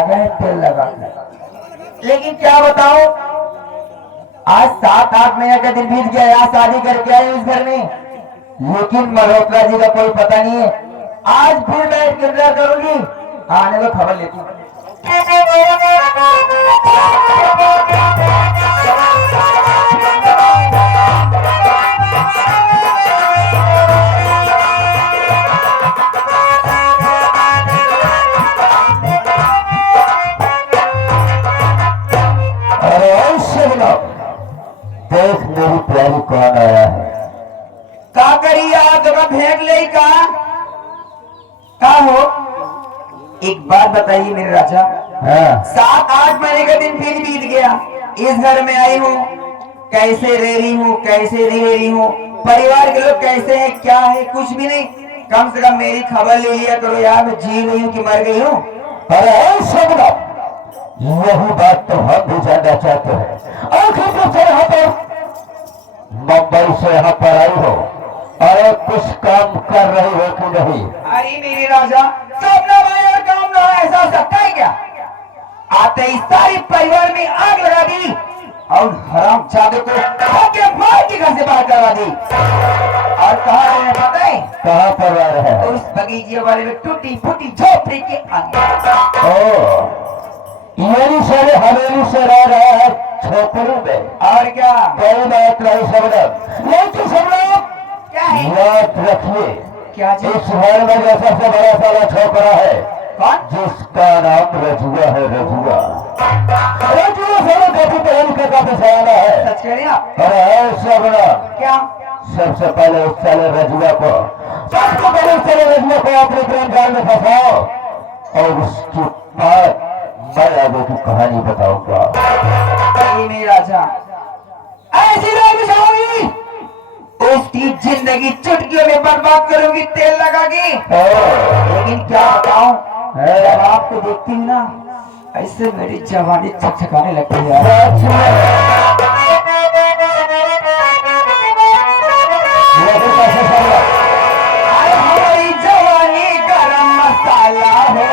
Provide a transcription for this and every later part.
आ गए तेल लगा के। लेकिन क्या बताओ, आज 7-8 महीने का दिन बीत गया, यहाँ शादी करके आए इस घर में, लेकिन मल्होत्रा जी का कोई पता नहीं है। आज फिर बैठ के इंतजार करूंगी, आने को खबर लेती हूँ। देख मेरी प्यारी कौन आया है। का करिए आप जगह भेंट ले का हो, एक बात बताइए मेरे राजा। हाँ। 7-8 महीने का दिन फिर बीत गया, इस घर में आई हूँ, कैसे रह रही हूँ, कैसे रह रही हूँ, परिवार के लोग कैसे हैं, क्या है, कुछ भी नहीं। कम से कम मेरी खबर ले लिया करो यार, मैं जी रही हूँ कि मर गई हूँ। अरे सब यही बात तो हम भी जानना चाहते हैं। आखिर से यहाँ पर मुंबई से यहाँ पर आई हो, अरे कुछ काम कर रही हो कि नहीं? अरे मेरे राजा, सपना भाई और काम ना ऐसा हो सकता है क्या? आते ही सारी परिवार में आग लगा दी और हराम जादे को धोखे मार के घर से बाहर करवा दी। और कहाँ रहने पता है? कहाँ परिवार है? उस बगीचे वाले में टूटी फूटी झोपड़ी के अंदर। यही सारे हवेली से रह रहा है झोपड़ी में। और क्या कोई बात नहीं सब लोग, लेकिन सब लोग क्या है याद रखिए, क्या इस घर में जो सबसे बड़ा सारा छोकरा है कौन? जिसका नाम रजुआ है। रजुआ सारा देखी पहन के काफी सयाना है। सच कह रहे आप? अरे सब लोग क्या सबसे पहले उस साले रजुआ को, सबसे पहले उस साले रजुआ को अपने प्रेम जाल में फंसाओ और उसके बाद मैं आगे की कहानी बताऊंगा। मेरे राजा, ऐसी नहीं जाऊंगी, उसकी जिंदगी चुटकियों में बर्बाद करूंगी तेल लगा के। लेकिन क्या बताऊं, जब आपको देखती हूँ ना, ऐसे मेरी जवानी छकछकाने लगती है। हमारी जवानी गरम मसाला हो,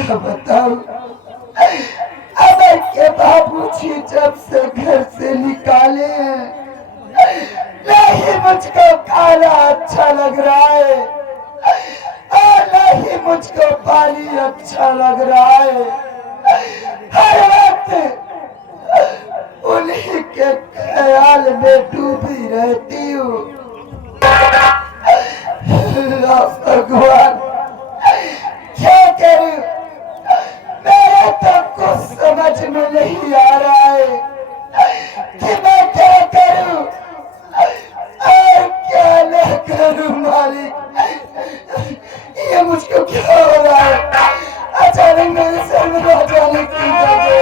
क्या बताऊं, अमर के बाबूजी जब से घर से निकाले हैं, नहीं मुझको खाना अच्छा लग रहा है और नहीं मुझको पानी अच्छा लग रहा है। हर वक्त उन्हीं के ख्याल में डूबी रहती हूँ। भगवान क्या करूं, मेरे तो कुछ समझ में नहीं आ रहा है कि मैं क्या करूं और क्या न करूं। मालिक, ये मुझको क्या हो रहा है? अचानक मेरे सर में अचानक की वजह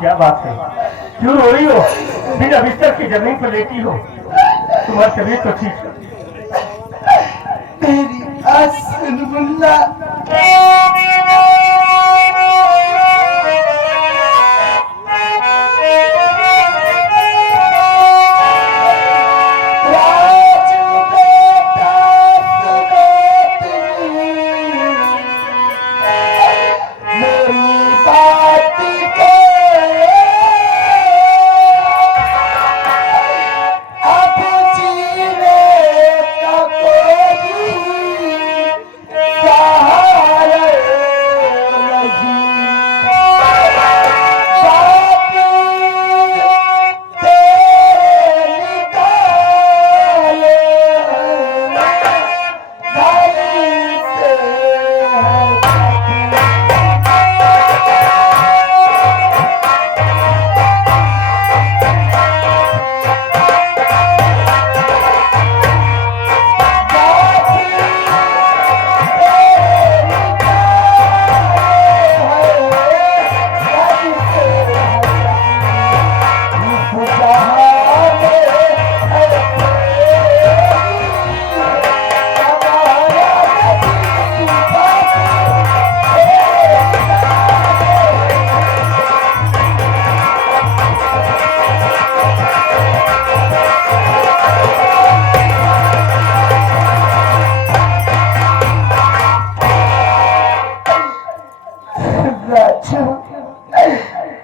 क्या बात है, क्यों रो रही हो? बिना बिस्तर की जमीन पर लेटी हो, तुम्हारी तबीयत तो ठीक है? मेरी बात सुन मुल्ला,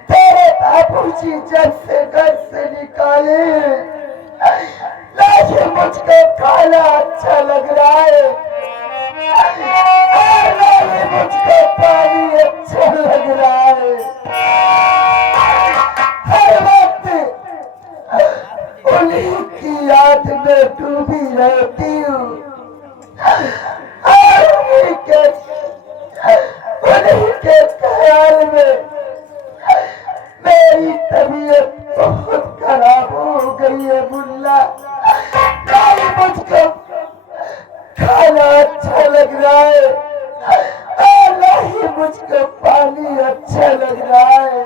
तेरे बाबूजी जब से घर से निकाले, नहीं मुझको खाना अच्छा लग रहा है और नहीं मुझको पानी अच्छा लग रहा है। हर वक्त उन्हीं की याद में डूबी रहती हूँ और उन्हीं के ख्याल में मेरी तबीयत तबीयत बहुत खराब हो गई है मुल्ला। नहीं मुझको खाना अच्छा लग रहा है और नहीं मुझको पानी अच्छा लग रहा है।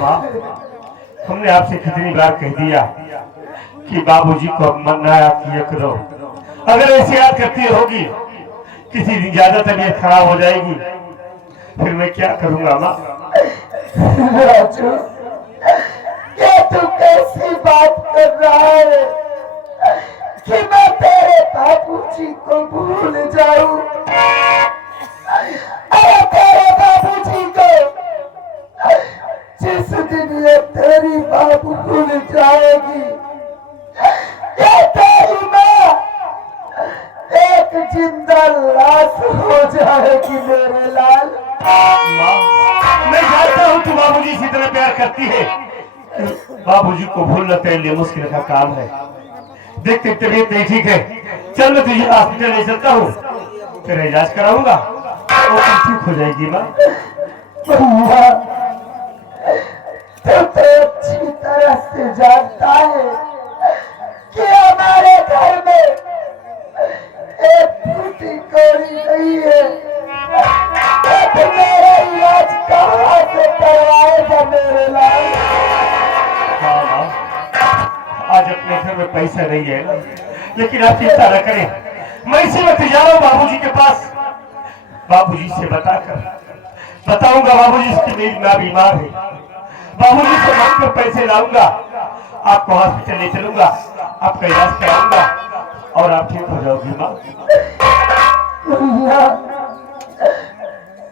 माँ, हमने आपसे कितनी बार कह दिया कि बाबूजी को मना किया करो। अगर ऐसी याद करती होगी किसी दिन ज्यादा तबीयत खराब हो जाएगी, फिर मैं क्या करूंगा माँ? राजू, ये तू कैसी बात कर रहा है कि मैं तेरे बाबूजी को भूल जाऊं? अरे तेरे बाबूजी को जिस दिन ये तेरी बाबू भूल जाएगी, ये तेरी माँ एक जिंदा लाश हो जाएगी मेरे लाल। माँ, मैं जानता हूँ तू बाबूजी से इतना प्यार करती है। बाबूजी को भूलना तेरे लिए मुश्किल का काम है। देख तेरी तबीयत नहीं ठीक है, चल मैं तुझे हॉस्पिटल ले चलता हूँ, तेरा इलाज कराऊंगा और तू ठीक हो जाएगी माँ। भैया, तू तो अच्छी तरह से जानता है कि हमारे घर में एक फूटी कौड़ी नहीं है, तो मेरा इलाज कहाँ से करवाएगा मेरे लाल? हाँ माँ, आज अपने घर में पैसा नहीं है ना, लेकिन आप चिंता न करें, मैं इसी वक्त जा रहा हूँ बाबूजी के पास। बाबूजी से बताऊंगा बाबूजी से मेरी माँ बीमार है, बाबूजी से मांगकर पैसे लाऊंगा, आपको हॉस्पिटल ले चलूंगा, आपका इलाज कराऊंगा और आप ठीक हो जाओगी माँ। भैया,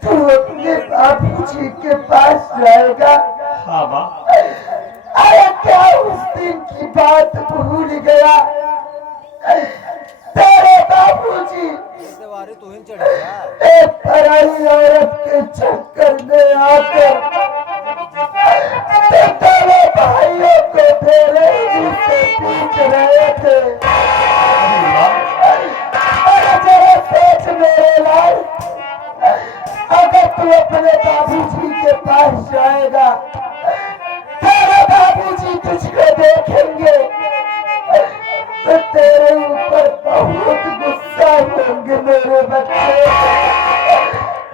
तू अपने बाबूजी के पास जाएगा? हाँ माँ। अरे क्या उस दिन की बात भूल गया? तेरे बाबूजी एक पराई औरत के चक्कर में आकर तेरे भाइयों को तेरे ही से पीट रहे थे। अरे जरा सोच मेरे लाल, अगर तू अपने बाबूजी के पास जाएगा, तेरे बाबूजी तुझको देखेंगे तो तेरे ऊपर बहुत गुस्सा होंगे मेरे बच्चे।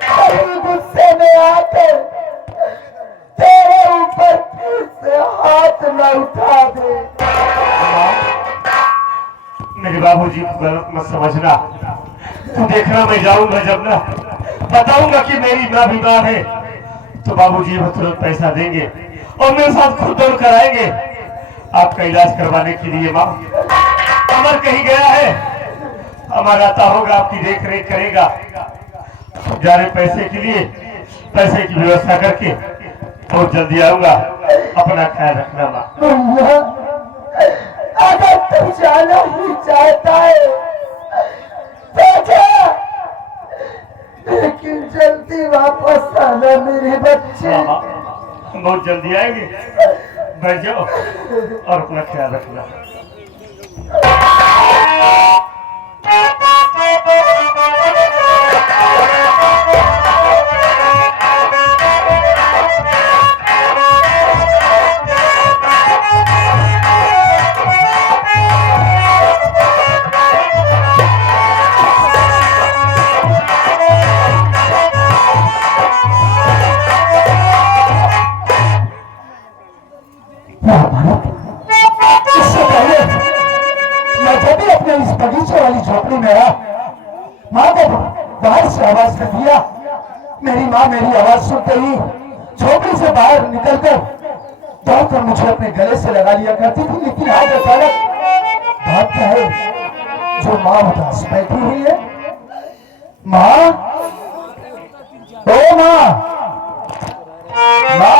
कहीं गुस्से में आकर तेरे ऊपर फिर से हाथ न उठा दे। मेरे बाबूजी को गलत मत समझना, तू देखना मैं जाऊंगा जब ना बताऊंगा कि मेरी माँ बीमार है तो बाबूजी वो तुरंत पैसा देंगे और मेरे साथ खुद दौड़ कर आएंगे आपका इलाज करवाने के लिए। माँ, अमर कहीं गया है, अमर आता होगा, आपकी देख रेख करेगा। जा रहे पैसे के लिए, पैसे की व्यवस्था करके बहुत जल्दी आऊंगा, अपना ख्याल रखना माँ। भैया, अगर तू जाना ही चाहता है तो जा, लेकिन जल्दी वापस आना मेरे बच्चे। हाँ माँ, हम बहुत जल्दी आएंगे, बैठ जाओ और अपना ख्याल रखना। इससे पहले मैं जब भी अपने इस बगीचे वाली झोपड़ी में रहा, माँ को बाहर से आवाज कर दिया। मेरी माँ मेरी आवाज सुनते ही झोपड़ी से बाहर निकलकर दौड़कर मुझे अपने गले से लगा लिया करती थी। लेकिन आज अचानक बात क्या है जो माँ उदास बैठी हुई है? माँ, ओ माँ, माँ,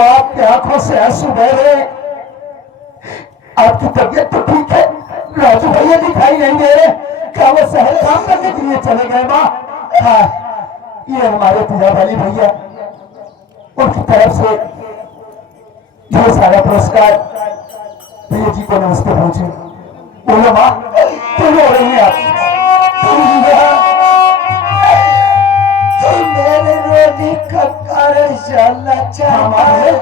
आपकी आंखों से आंसू बह रहे। आपकी तबीयत तो ठीक है, राजू भैया दिखाई नहीं दे रहे। क्या वो शहर काम करने के लिए चले गए माँ? हाँ, ये हमारे पूजा वाली भैया, उनकी तरफ से ढेर सारा पुरस्कार भैया जी को नमस्ते पहुंचे। बोलो माँ, क्यों रो रही है आप? मेरे रोने का कारण जानना चाहता है।